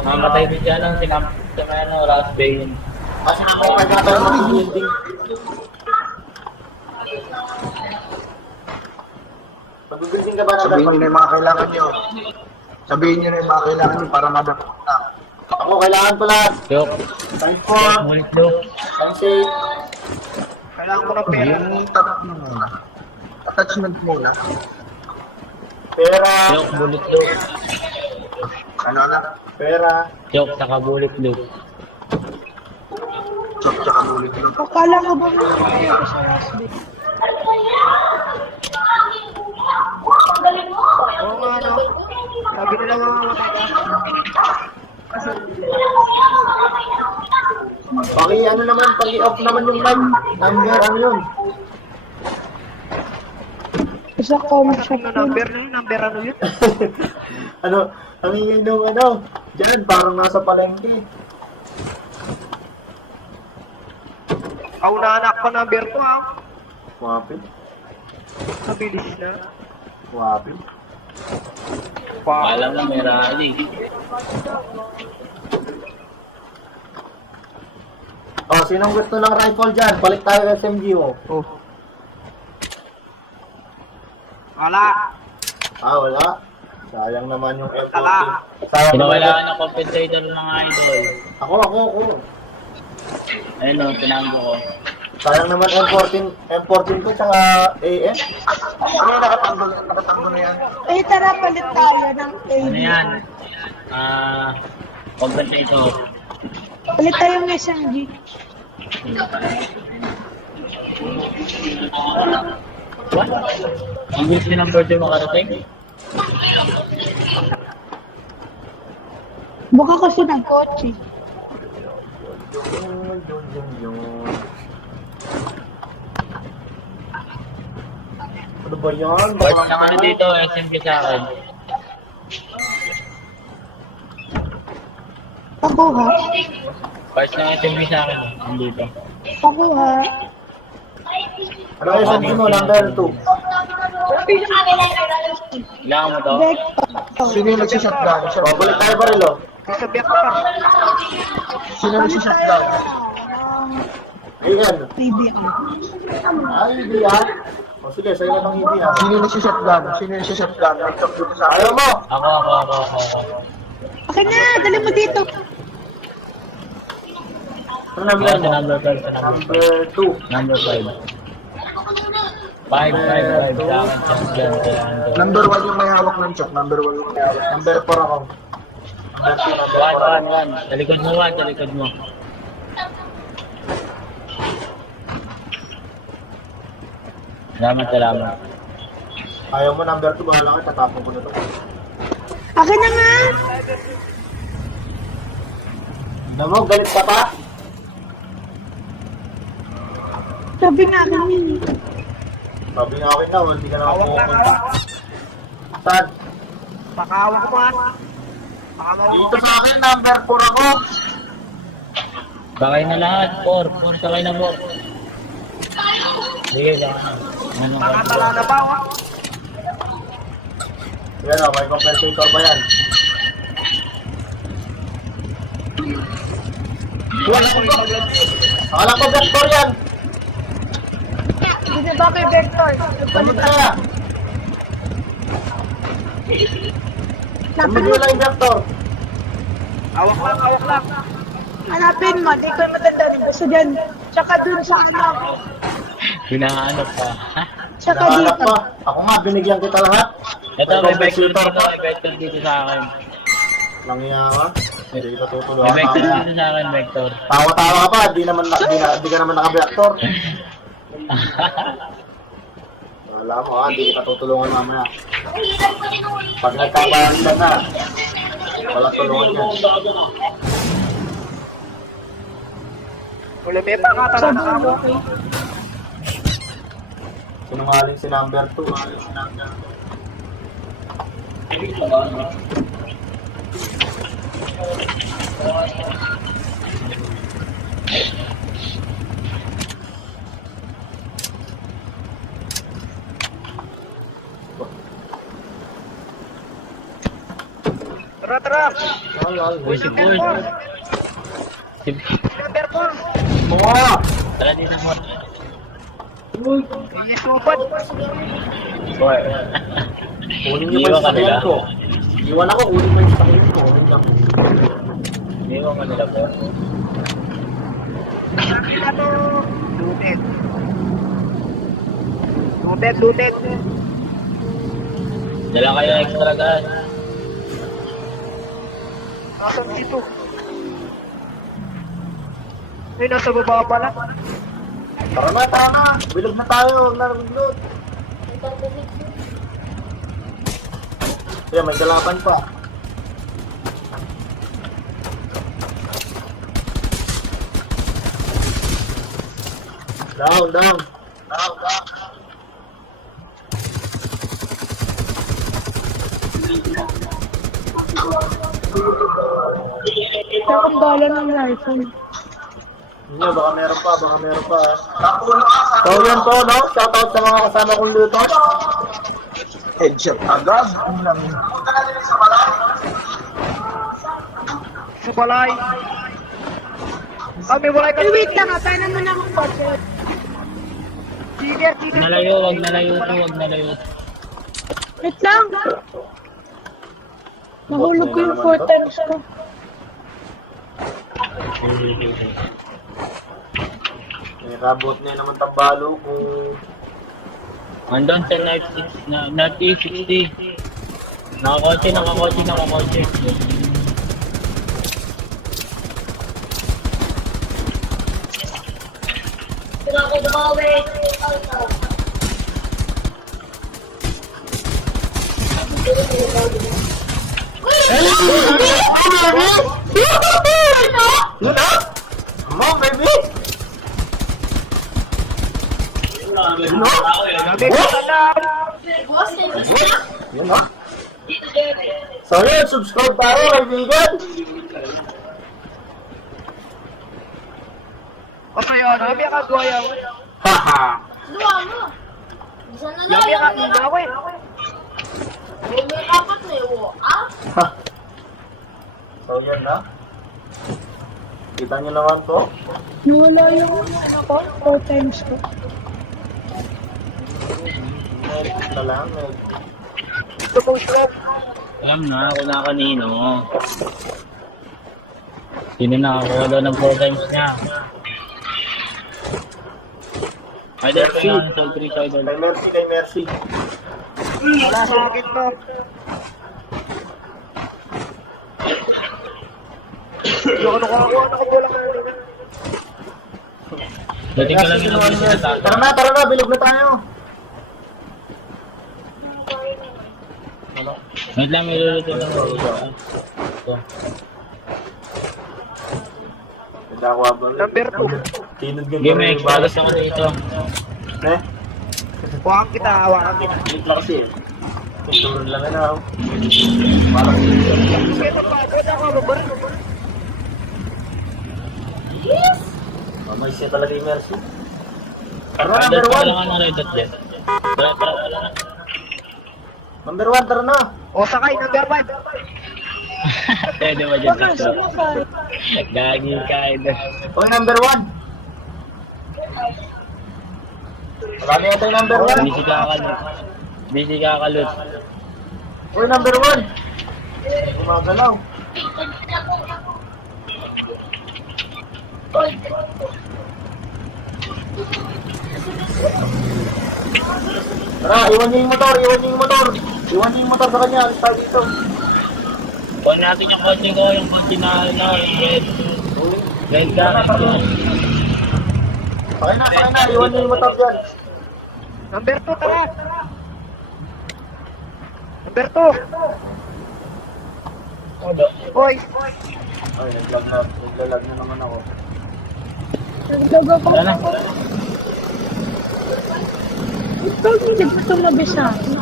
Namatay din dyan ang sinapit sa Ras Bane. Kasi ako pagkataon ng building. Mag-building ka ba na Sabihin nyo na yung mga kailangan nyo. Sabihin nyo na yung mga kailangan nyo para madapot na. Ako kailangan ko lahat. Yok. Time 4, Mulit Yok. time 6. Kailangan ko ng pera. Yung tatak mo muna. Attachment muna. Pera. Yok, bulit Yok. Ano na? Pera. Yok, saka bulit Yok. Chok, tsaka ulit lang. Akala ko ba may ako sa Rasby? Oo nga, no? Sabi nila mga Ano naman, paki-off naman yung live. Number, ano yun? Isa comment shop ano number na yun? Number ano yun? Ano, ang ingay nung ano, dyan, parang nasa palengke. Kaunahan pa number ko, ha? Wapit, Mabilis na. wapit. Alam na may rally. Oh, sinong gusto ng rifle dyan? Balik tayo sa SMG mo. Oh. Wala. Ah, wala. Sayang naman yung F14. Wala. Sayang naman Kinawala ng compensator ng mga idol. Ako. Ayun o, tinanggo ko. Sayang naman M14 ko, tsaka AM. Ano nakatanggo na yan? Eh, tara palit tayo ng AD. Ano yan? Compensator. Palit tayo ng SMG. What? Ang bilis din ang birthday makarating? Buka kasi ng kotse. Ano ba yan? Part ng ano dito, SMG sa akin. Pakuha. Part ng SMG sa akin, nandito. Pakuha. Ano SMG mo? Number 2. Kailangan mo to? Vector. Sino yung nagsishotgun? Oh, balik tayo barilo. Sasabi ako pa. Sino yung nagsishotgun? Ayan. TBR. Ay, hindi ah. O sige, sa'yo na itong hindi ah. Sino yung nagsishotgun? Sino yung nagsishotgun? Nag-talk dito sa Ayaw mo! Ako. Okay na, dali mo dito. Ano number Yan, mo? sa number 5. Number 2. Number 5. 5. Sa akin, shotgun, kailangan ko. Number 1 yung may hawak ng chok. Number 1 yung may hawak. Number 4 ako. One. Sa likod mo, Juan. Sa likod mo. Salamat. Ayaw mo number 2, bahala ka, tatapon ko na to. Akin na nga. Alam mo, galit ka pa? Sabi nga kami. Sabi nga akin daw, hindi ka na Hawak lang, mapupunta. hawak. Saan? Pakahawak mo, ha? Baka Dito sa akin, number 4 ako. Sakay na lahat. 4. Sakay na 4. Sige, sakay. Ano ka? Makatala na ba, ha? Yan o, may compensator ba yan? Wala ko yung Akala ko vector yan! Hindi ba kay Vector? Sunod na! Sunod mo lang yung vector! Hawak lang. Hanapin mo, di ko matanda ng gusto dyan. Tsaka dun sa anak. Hinahanap pa. Ha? Tsaka Nakahanap dito. pa. Ako nga, binigyan kita lahat. Ito, may vector dito. May vector dito sa akin. Langya ka. Hindi ka May tutulungan vector ka. dito sa akin, vector. Tawa-tawa ka pa, di ka naman naka-vector. Wala mo ha, hindi kita tutulungan mamaya. Pag nagkakaroon na, wala tulungan yan. Wala may pakatala na Sabi ako. mo, okay. Sinungaling si number 2. Tara, tara. Uy, si Paul. Si... Number 4. Oo! Tara din naman. Yes, upad. Boy. Kunin niyo pa Iwan yung ka nila. sakyan ko. Iwan ako, kunin mo yung sakyan ko. Okay lang. Iwan ka nila po. Ano? Looted. Looted, looted. Dala kayo extra gas. Nasaan dito? Ay, nasa baba pala. Tara na, tara na. Bilog na tayo, huwag na bilog. Kaya may kalaban pa. Down, down. Down, down. Kaya kung bala ng rifle. Hindi, baka meron pa, baka meron pa. So yun to, no? Shoutout sa mga kasama kong lutos. Headshot agad. Subalay. Kami walay Ay, wait lang ha. Paano mo na akong kotse? Sige, sige. Nalayo, wag nalayo to, wag nalayo. Wait lang. Mahulog ko yung 4 times ko. May rabot na naman tambalo kung... Andun sa North 360. Nakakotse, nakakotse, nakakotse. Luna? Come on, baby! Luna? Kami walay. Yun, no? So yun, subscribe tayo, kaibigan! Kasi yun, kami ang kagwaya. Haha! Dua mo. Bisa na lang. Kami ang kagwaya. May rapat na yun. Ah? So yun na. Kita nyo naman to. Nawala yung ano ko, 4 times ko. Merit na lang. Ito pong slot. Alam na, ako na kanino. Sino nakakuha daw ng 4 times niya? Ay, dahil ko yung soul 3 side Kay Mercy, kay Mercy. Wala sa akin to. Yung ano nakakuha na natin. Dating ka lang yung sinatalo. Tara na, bilog na tayo. Wait lang, may luluto ng Hindi ako habang. Number 2. Tinod ganito Game rin X, yung balas. balas ako dito. Eh? Huwakan kita, hawakan kita. Galit lang kasi eh. Tuturon lang na ako. Parang Ito pa, pwede ako mabar. mamay siya talaga yung Mercy. Tara na, Number number 1. Wala ka ng red dot din. Wala na. 1. Number 1, tara na. O sakay, number 5. Pwede mo dyan. Baka sumakay. Gagi ka, idol. Oy, number 1. Wala na ito yung number 1. Busy ka kalut. Busy ka kalut. Oy, number 1. Gumagalaw. Tara, iwan niyo yung motor, iwan niyo yung motor. Iwan niyo yung motor sa kanya, alis tayo dito. Kuha natin yung kotse ko, yung kotse na, yung red. Red ka. Sakay na, iwan niyo yung motor dyan. Number 2, tara. Number 2. Hoy. Ay, naglalag na naman ako. Nagdaga ko. Wala na. Ikaw hindi ko tumabi sa akin.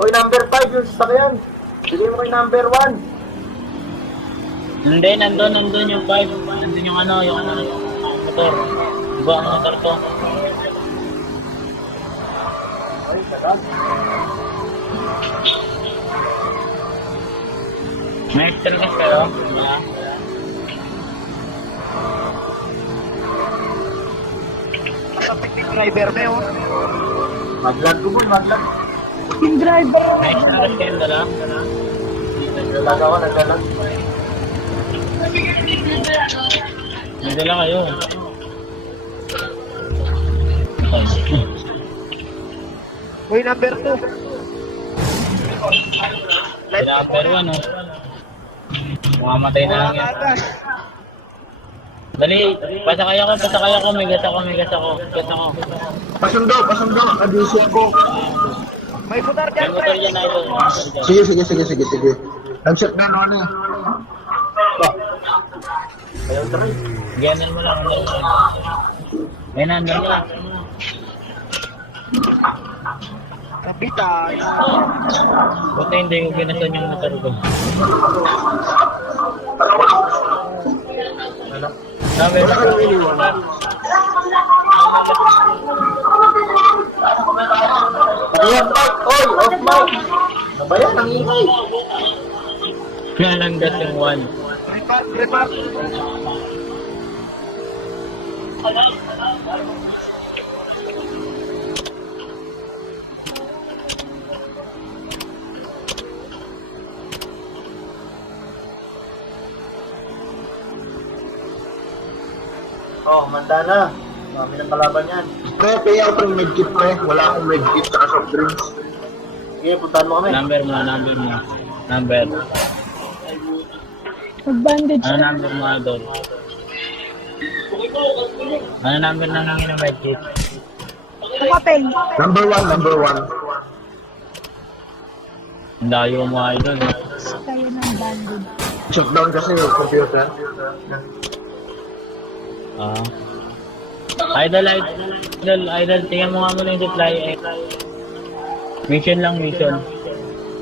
Oy, number 5 yung sasakyan. Bigay mo kay number 1. Hindi, nandun yung 5. Nandun yung ano, yung motor. Ba, ang motor to. May extra gas kayo? Wala. Kapit yung driver na yun. Maglag ko boy, maglag. Yung driver. May extra gas kayo dala? Naglalag ako, naglalag. May dala kayo. Uy, number 2. Sila pero ano? Mamamatay na lang yan. Dali, pasakay ako, may gas ako. Gas ako. Pasundo, addition ko. May motor May dyan, motor pre. yan, idol. Sige. Nag-set na ano eh. Ayaw na rin. Ganun mo lang. May nandun ka. Kapitan. Buti hindi ko ginasan yung motor ko. Sabi Wala ka nang iniwan. Ayan, Mike! Oy! Off mic! Ano yan? Ang ingay! Nalanggas yung one. Remark. Oh, manda na. Dami ng kalaban yan. Pre, kaya ako yung medkit pre. Wala akong medkit sa soft drinks. Sige, puntahan mo kami. Number mo. Number. Mag-bandage. Ano number mo, idol? Ano number na nangin ng medkit? Papel. Number 1. Ang layo mo, idol. Tayo ng bandage. Shutdown kasi yung computer. Ah. Idol, tingnan mo nga muna yung supply. Mission lang. Hindi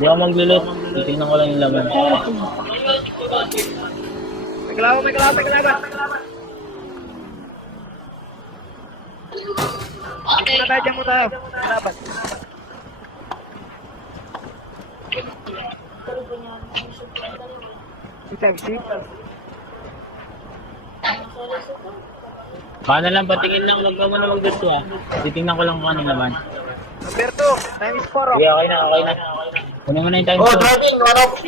ako maglulot. Tingnan ko lang yung laman. May kalaban. Dyan mo tayo. Kalaban. Si Paano lang, patingin lang. Huwag ka muna mag-gusto ah. Titingnan ko lang kung anong laman. Number 2. Time is 4. Sige, okay na. Kunin mo na yung time Oh, ko. driving!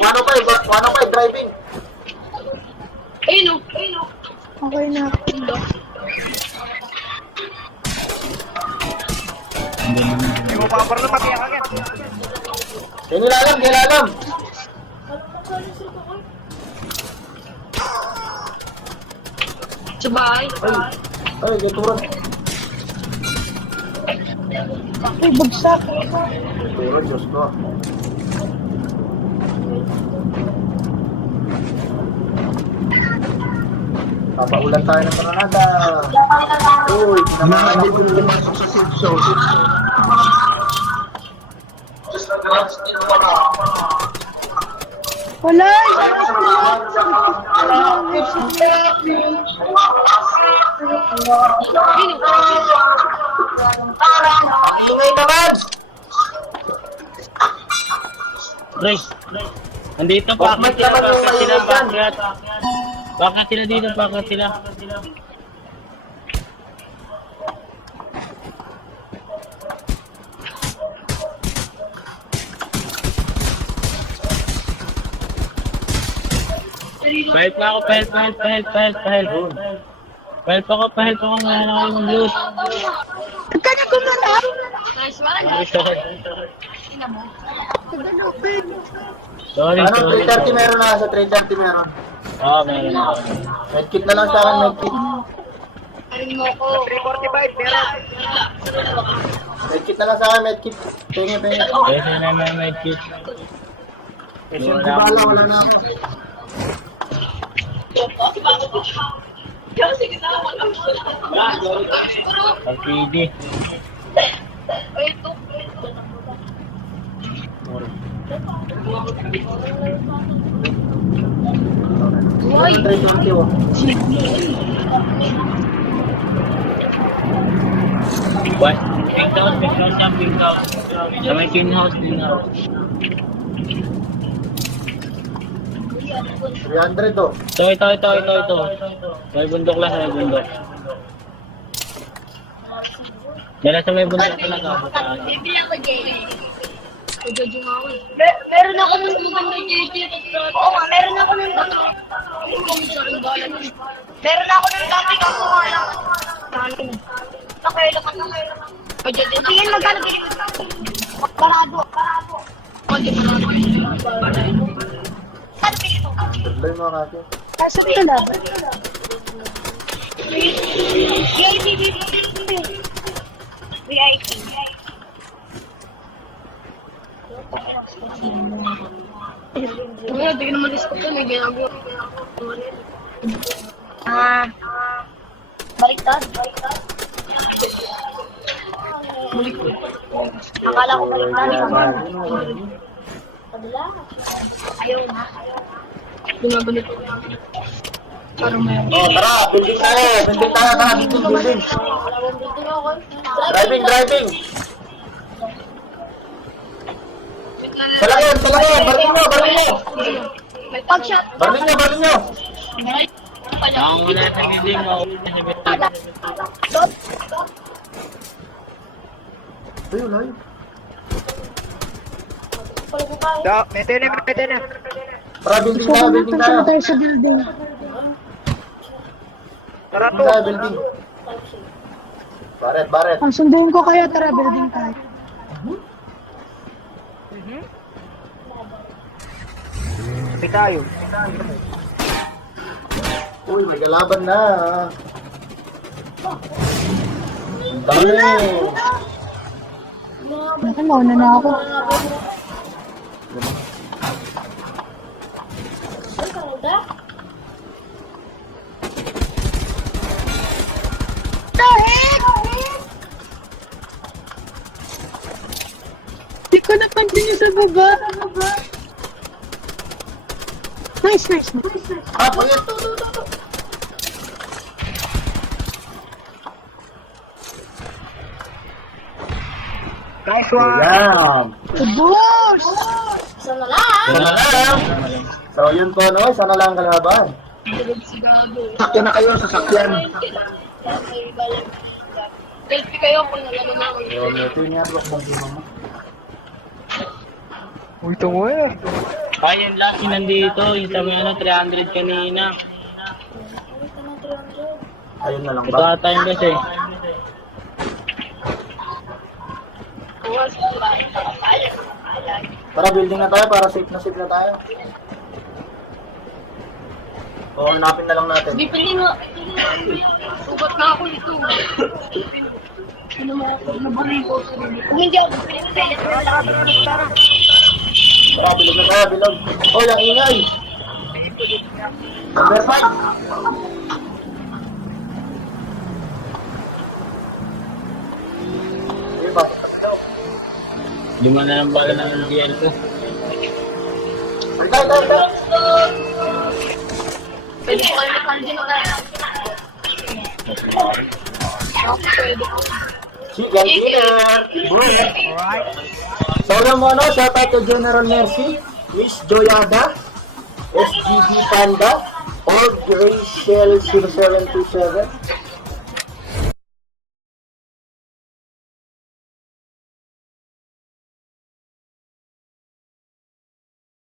105, driving! Ayun o. Okay na ako. Hindi naman. Hindi mo pa na matiyak agad. Kailalam! Sa bahay. Ay, gaturan. Ay, bagsak. Gaturan, Diyos ko. Papaulan tayo ng Granada. Uy, Hindi ko pumasok sa safe zone. Wala. ingay naman! Ray, nandito pa. Bakit naman yung mailigan? Bakit sila dito? Bakit sila? Pahel pa ako, pahel. Pahel pa ako, nga na kayo mag-loot. Ba't ka na gumalaw? Nice one. Sorry. Tingnan mo. Tagalupin. Sorry. Ano, 330 meron na, sa 330 meron. Oo, meron. Medkit na lang sa akin, medkit. Ayun mo ko. 345. Meron. Medkit na lang sa akin, medkit. Pengi. Kasi na may medkit. Wala na ako. LPD. Ay, ito. Uy. 320 oh. What? Pink house, pink house yan, pink house. Sa may tin house, tin house. 300 to. Ito. May bundok lang sa may bundok. Yan sa may bundok talaga. Bibili ako, Jay. Jojo nga ako. Meron ako ng maganda, JJ. Oo nga, meron ako ng meron ako ng dating ako. Nakailan ka. Tingin magkano bili mo? Barado. Saan bili mo? Ganda yung mga kasi. Nasaan ka na? VIP. Wala, di ka naman disco to, may ginagawa. Baliktad. Akala ko baliktad. Ayaw na. Bumabalik. Parang mayroon. Oh, tara, building tayo. Tara, building. Driving. Talagyan. Baril mo. May pag-shot. Baril nyo. Ang wala sa building mo. Ayun, ay. Mete na. Tara, building Pupunta tayo. tayo sa building. Tara to. Building. Baret. Ang sunduin ko kaya, tara, building tayo. Mete tayo. Uy, may kalaban na. Ang dami. Naku, mauna na ako. Hindi ko napansin niyo sa baba. Nice. Ah, pangit. Nice one. Yan. Boss! Sana lang. Sana lang. So, yun po, no? Sana lang ang kalaban. Sakyan na kayo, sasakyan. Selfie kayo kung nalala na ako. Yun, ito yung network ng mo. Uy, ito mo eh. Ay, yung last yung nandito. Yung sabi 300 kanina. Ayun na lang Ito ba? ata yung kasi. Tara, building na tayo para safe na tayo. O, hanapin na lang natin. Bibili nga. Sugat na ako ito. Ano mo ako? Nabunin ko. Hindi ako bibili ng pellet. Tara, bilog na tayo, bilog. O, yung ingay. Number 5. Sige ba? Lima na lang bala ng GL ko. Tayo. Pwede ko kayo nakansin o na. Chicken dinner. So, alam mo, shout out to General Mercy, Miss Joyada, SGB Panda, Org Rachel 0727,